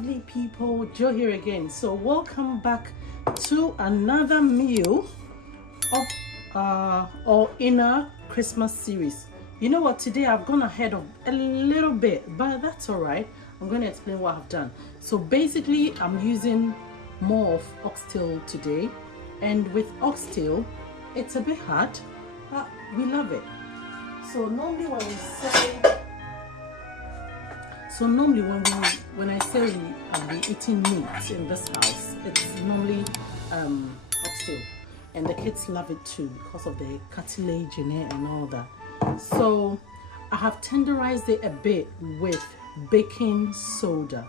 lovely people, Joe here again. So welcome back to another meal of our inner Christmas series. You know what, today I've gone ahead of a little bit, but that's all right. I'm going to explain what I've done. So basically I'm using more of oxtail today, and with oxtail it's a bit hard, but we love it. So normally when we say when I say I'll be eating meat in this house, it's normally oxtail, and the kids love it too because of the cartilage in it and all that. So I have tenderized it a bit with baking soda,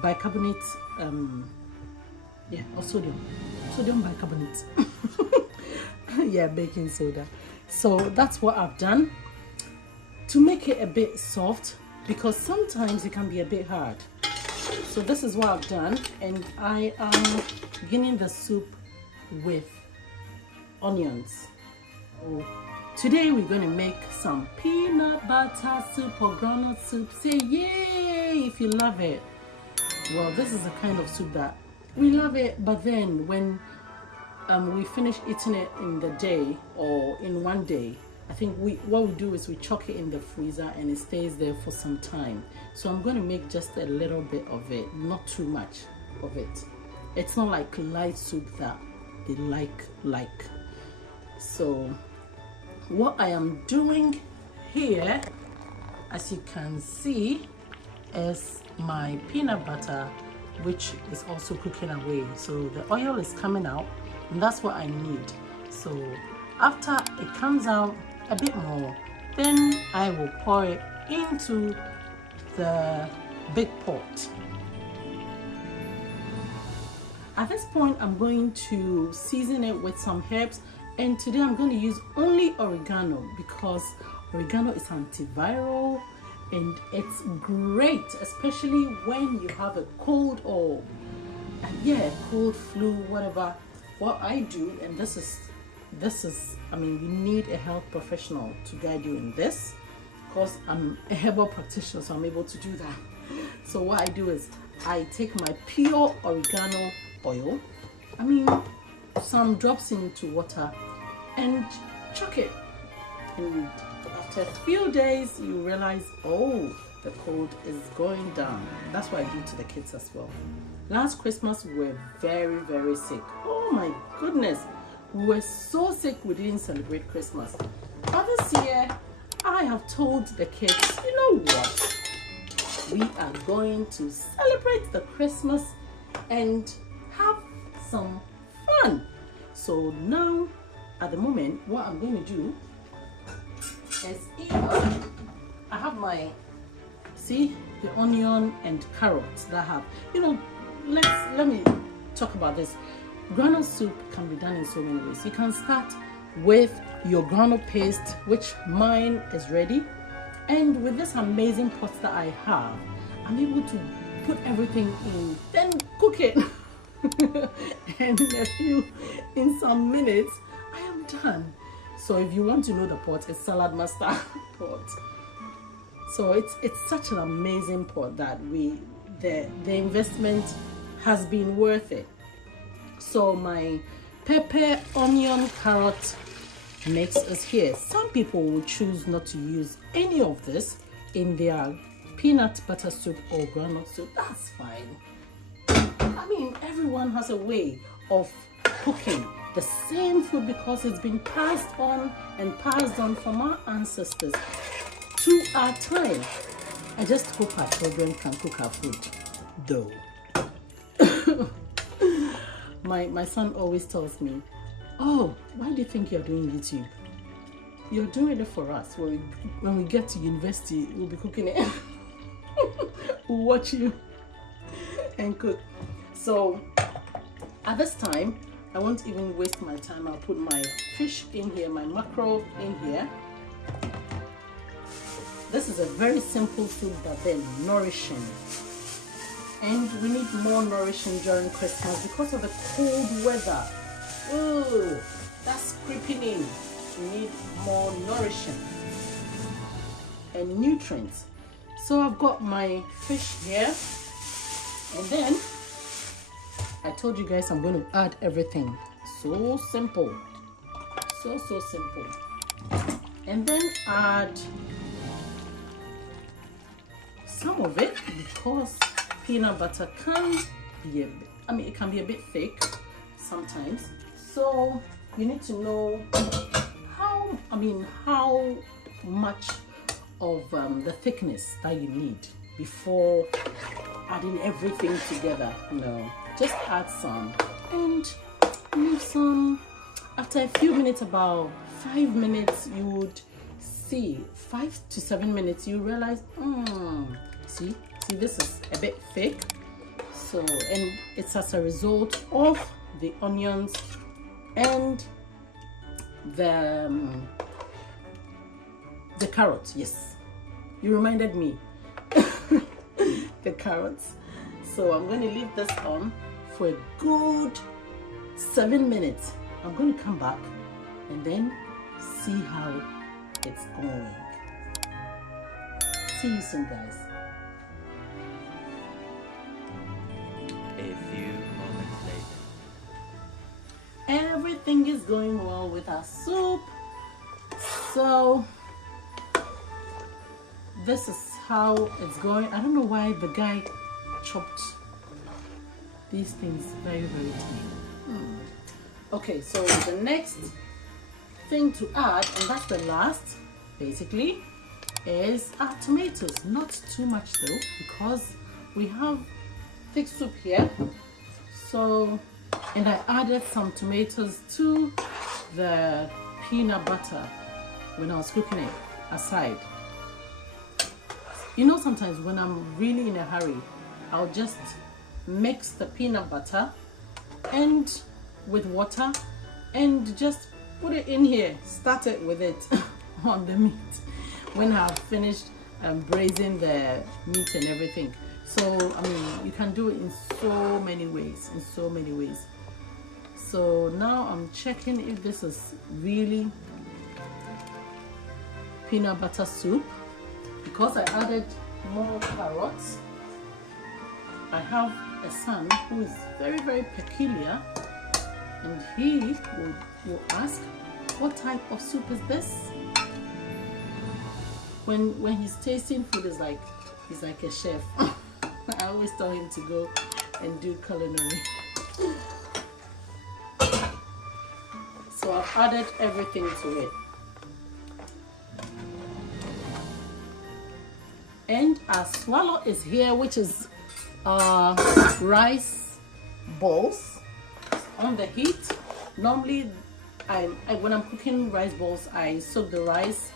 bicarbonate, or sodium bicarbonate. Yeah, baking soda. So that's what I've done to make it a bit soft, because sometimes it can be a bit hard. So this is what I've done, and I am beginning the soup with onions. Today we're going to make some peanut butter soup or groundnut soup. Say yay if you love it. Well, this is the kind of soup that we love it, but then when we finish eating it in the day or in one day, I think what we do is we chuck it in the freezer and it stays there for some time. So I'm going to make just a little bit of it, not too much of it. It's not like light soup that they like. So what I am doing here, as you can see, is my peanut butter, which is also cooking away. So the oil is coming out, and that's what I need. So after it comes out a bit more, then I will pour it into the big pot. At this point, I'm going to season it with some herbs, and today I'm going to use only oregano because oregano is antiviral and it's great, especially when you have a cold or cold, flu, whatever. What I do, and this is I mean, you need a health professional to guide you in this, because I'm a herbal practitioner, so I'm able to do that. So what I do is I take my pure oregano oil, I mean some drops into water, and chuck it, and after a few days you realize, oh, the cold is going down. That's what I do to the kids as well. Last Christmas we were very, very sick. Oh my goodness, we were so sick we didn't celebrate Christmas. But this year I have told the kids, you know what, we are going to celebrate the Christmas and have some fun. So now at the moment what I'm going to do is I have my, see, the onion and carrots that I have, let me talk about this. Groundnut soup can be done in so many ways. You can start with your groundnut paste, which mine is ready, and with this amazing pot that I have, I'm able to put everything in, then cook it. And in some minutes I am done. So if you want to know the pot, it's Salad Master pot. So it's such an amazing pot that the investment has been worth it. So my pepper, onion, carrot mix is here. Some people will choose not to use any of this in their peanut butter soup or groundnut soup. That's fine. I mean, everyone has a way of cooking the same food because it's been passed on and passed on from our ancestors to our time. I just hope our children can cook our food, though. My son always tells me, oh, why do you think you're doing YouTube? You're doing it for us. When we get to university, we'll be cooking it. We'll watch you and cook. So at this time, I won't even waste my time. I'll put my fish in here, my mackerel in here. This is a very simple soup, but then nourishing. And we need more nourishing during Christmas because of the cold weather. Oh, that's creeping in. We need more nourishing and nutrients. So I've got my fish here. And then I told you guys I'm going to add everything. So simple. So simple. And then add some of it, because peanut butter can be it can be a bit thick sometimes. So you need to know how much of the thickness that you need before adding everything together. No, just add some and leave some. After a few minutes, about 5 minutes, you would see 5 to 7 minutes, you realize, see this is a bit thick. So, and it's as a result of the onions and the carrots. Yes, you reminded me. The carrots. So I'm going to leave this on for a good 7 minutes. I'm going to come back and then see how it's going. See you soon, guys. A few moments later. Everything is going well with our soup. So this is how it's going. I don't know why the guy chopped these things very tiny. Okay, so the next thing to add, and that's the last basically, is our tomatoes. Not too much though, because we have thick soup here. So, and I added some tomatoes to the peanut butter when I was cooking it aside. You know, sometimes when I'm really in a hurry, I'll just mix the peanut butter and with water and just put it in here, start it with it on the meat when I've finished braising the meat and everything. So I mean, you can do it in so many ways, So now I'm checking if this is really peanut butter soup, because I added more carrots. I have a son who is very peculiar, and he will ask, what type of soup is this? When he's tasting food, he's like a chef. I always tell him to go and do culinary. So I've added everything to it. And our swallow is here, which is rice balls on the heat. Normally, when I'm cooking rice balls, I soak the rice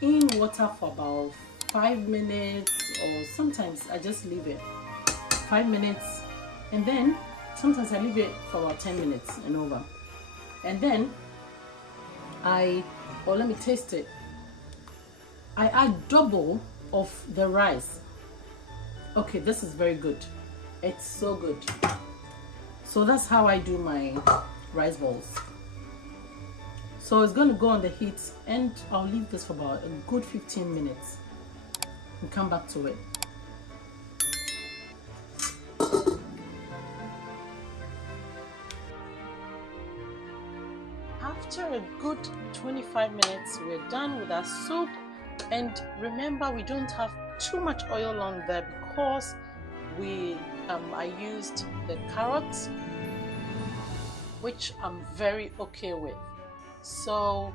in water for about 5 minutes, or sometimes I just leave it 5 minutes, and then sometimes I leave it for about 10 minutes and over. And then let me taste it. I add double of the rice. Okay, this is very good. It's so good. So that's how I do my rice balls. So it's going to go on the heat, and I'll leave this for about a good 15 minutes and come back to it. After a good 25 minutes, we're done with our soup. And remember, we don't have too much oil on there because I used the carrots, which I'm very okay with. So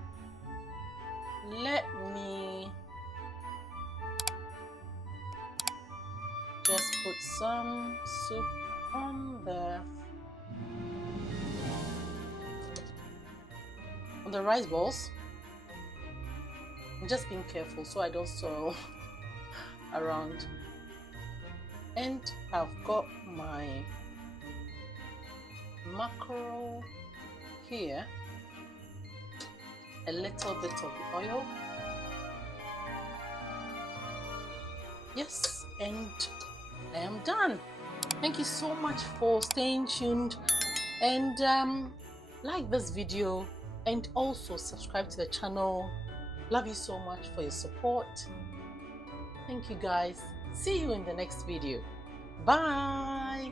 let me just put some soup on the rice balls. I'm just being careful so I don't soil around. And I've got my mackerel here, a little bit of the oil. Yes, and I am done. Thank you so much for staying tuned, and like this video, and also subscribe to the channel. Love you so much for your support. Thank you guys. See you in the next video. Bye.